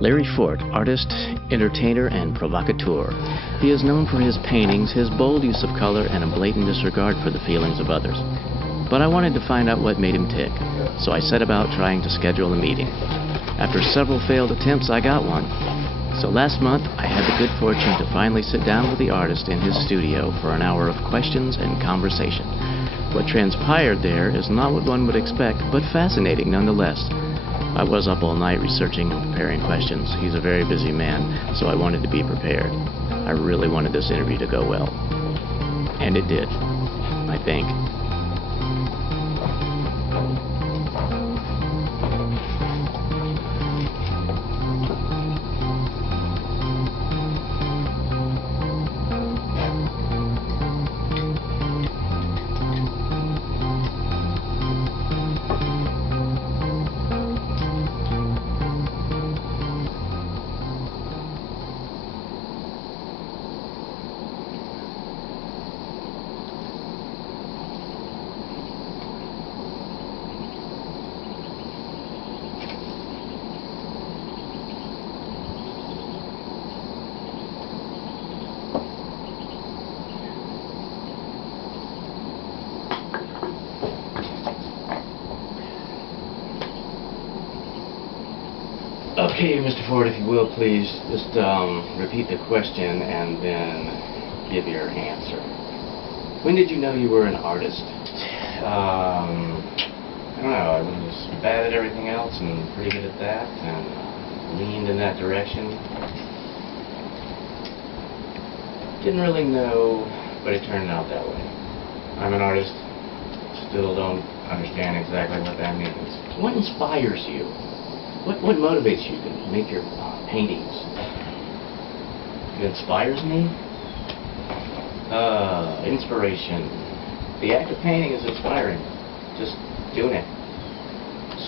Larry Forte, artist, entertainer, and provocateur. He is known for his paintings, his bold use of color, and a blatant disregard for the feelings of others. But I wanted to find out what made him tick, so I set about trying to schedule a meeting. After several failed attempts, I got one. So last month, I had the good fortune to finally sit down with the artist in his studio for an hour of questions and conversation. What transpired there is not what one would expect, but fascinating nonetheless. I was up all night researching and preparing questions. He's a very busy man, so I wanted to be prepared. I really wanted this interview to go well. And it did, I think. Okay, Mr. Forte, if you will, please just repeat the question and then give your answer. When did you know you were an artist? I don't know. I was bad at everything else and pretty good at that, and leaned in that direction. Didn't really know, but it turned out that way. I'm an artist. Still don't understand exactly what that means. What inspires you? What motivates you to make your paintings? It inspires me? Inspiration. The act of painting is inspiring. Just doing it.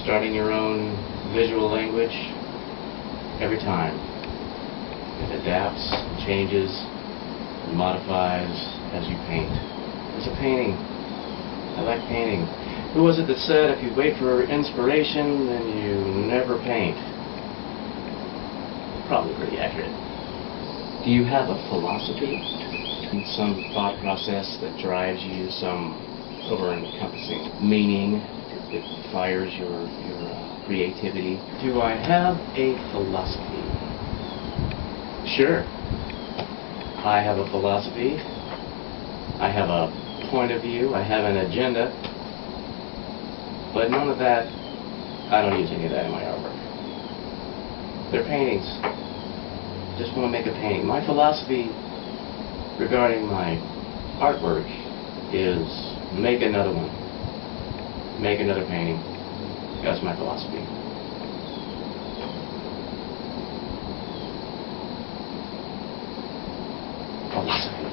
Starting your own visual language every time. It adapts, changes, and modifies as you paint. It's a painting. I like painting. Who was it that said if you wait for inspiration, then you never paint? Probably pretty accurate. Do you have a philosophy? Some thought process that drives you, some over-encompassing meaning that fires your creativity? Do I have a philosophy? Sure. I have a philosophy. I have a point of view. I have an agenda. But none of that, I don't use any of that in my artwork. They're paintings. Just want to make a painting. My philosophy regarding my artwork is make another one. Make another painting. That's my philosophy. Philosophy.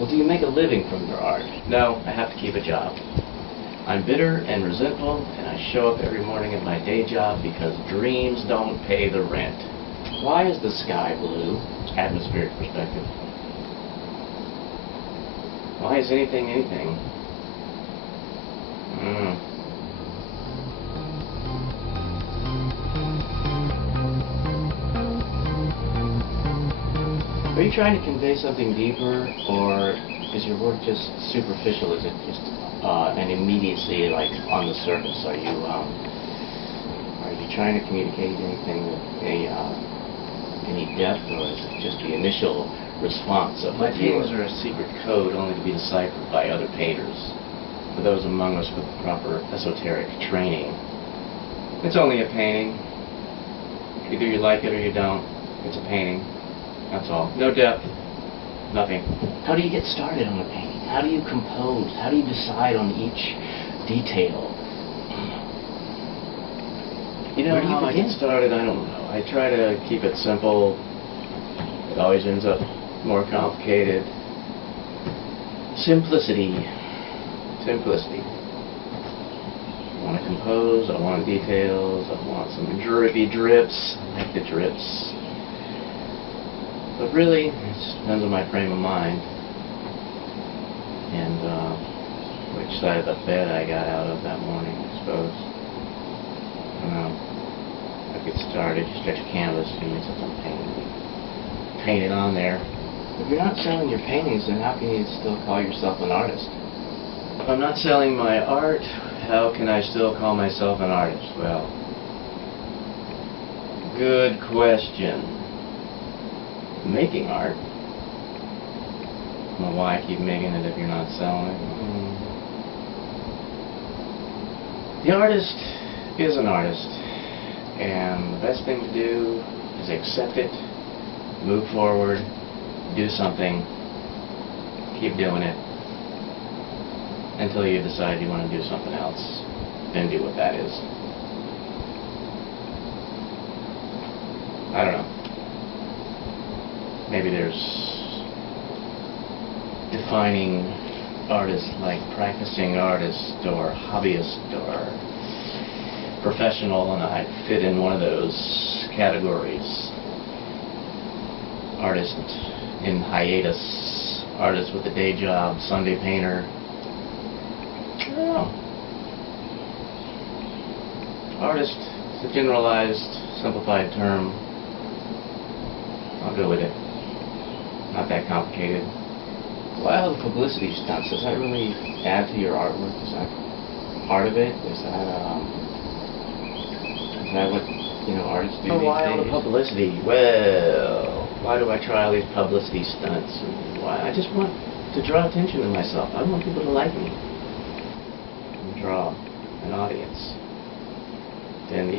Well, do you make a living from your art? No, I have to keep a job. I'm bitter and resentful, and I show up every morning at my day job because dreams don't pay the rent. Why is the sky blue? Atmospheric perspective. Why is anything anything? Are you trying to convey something deeper, or is your work just superficial? Is it just an immediacy, like on the surface? Are you trying to communicate anything with any depth, or is it just the initial response of my paintings are a secret code only to be deciphered by other painters? For those among us with proper esoteric training, it's only a painting. Either you like it or you don't. It's a painting. That's all. No depth. Nothing. How do you get started on a painting? How do you compose? How do you decide on each detail? You know, how I get started, I don't know. I try to keep it simple. It always ends up more complicated. Simplicity. Simplicity. I want to compose, I want details, I want some drippy drips. I like the drips. But really, it just depends on my frame of mind. And which side of the bed I got out of that morning, I suppose. I don't know. I get started, you stretch a canvas, painted on there. If you're not selling your paintings, then how can you still call yourself an artist? If I'm not selling my art, how can I still call myself an artist? Well, good question. Making art. Well, why keep making it if you're not selling it? The artist is an artist, and the best thing to do is accept it, move forward, do something, keep doing it until you decide you want to do something else, then do what that is. I don't know. Maybe there's defining artists like practicing artist or hobbyist or professional, and I fit in one of those categories. Artist in hiatus, artist with a day job, Sunday painter. I don't know. Artist is a generalized, simplified term. I'll go with it. Not that complicated. Why all the publicity stunts? Does that really add to your artwork? Is that part of it? Is that what, you know, artists do these days? Why all the publicity? Well, why do I try all these publicity stunts? And why? I just want to draw attention to myself. I want people to like me. And draw an audience. Then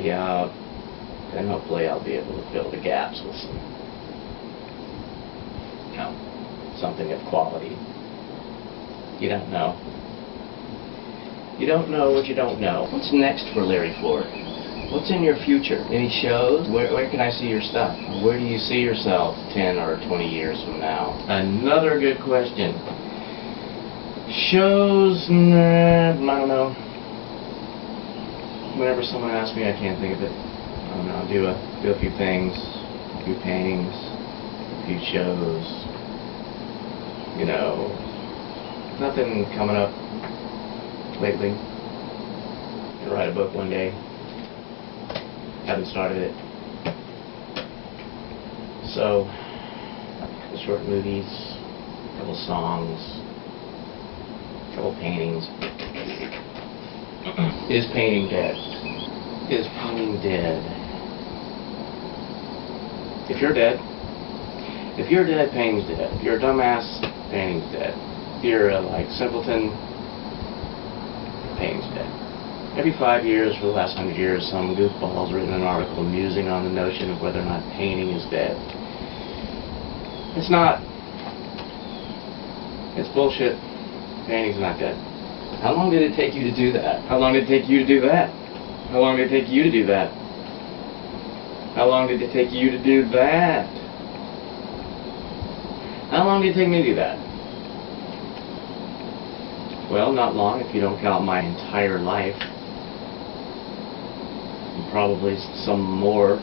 then hopefully I'll be able to fill the gaps with some, you know, something of quality. You don't know. You don't know what you don't know. What's next for Larry Forte? What's in your future? Any shows? Where can I see your stuff? Where do you see yourself 10 or 20 years from now? Another good question. Shows? Nah, I don't know. Whenever someone asks me, I can't think of it. I don't know. Do a few things, a few paintings, a few shows. You know, nothing coming up lately. Gonna write a book one day. Haven't started it. So, a couple short movies, a couple songs, a couple paintings. Is painting dead? Is painting dead? If you're dead, painting's dead. If you're a dumbass, painting's dead. If you're a simpleton, painting's dead. Every 5 years for the last 100 years, some goofball's written an article musing on the notion of whether or not painting is dead. It's not. It's bullshit. Painting's not dead. How long did it take you to do that? How long did it take you to do that? How long did it take you to do that? How long did it take you to do that? How long did it take me to do that? Well, not long if you don't count my entire life. And probably some more.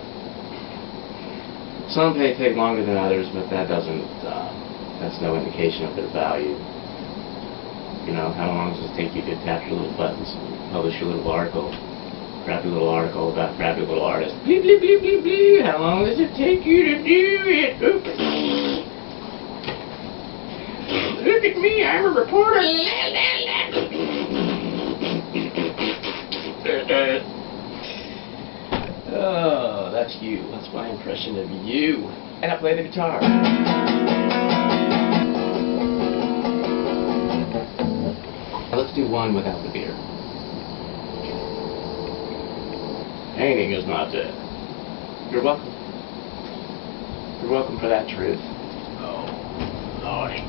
Some may take longer than others, but that doesn't, that's no indication of their value. You know, how long does it take you to tap your little buttons and publish your little article? Crappy little article about crappy little artists. Bleep, bleep, bleep, bleep, bleep. How long does it take you to do it? Oops. Look at me, I'm a reporter. Oh, that's you. That's my impression of you. And I play the guitar. Let's do one without the beer. Painting is not dead. You're welcome. You're welcome for that truth. Oh, Lordy.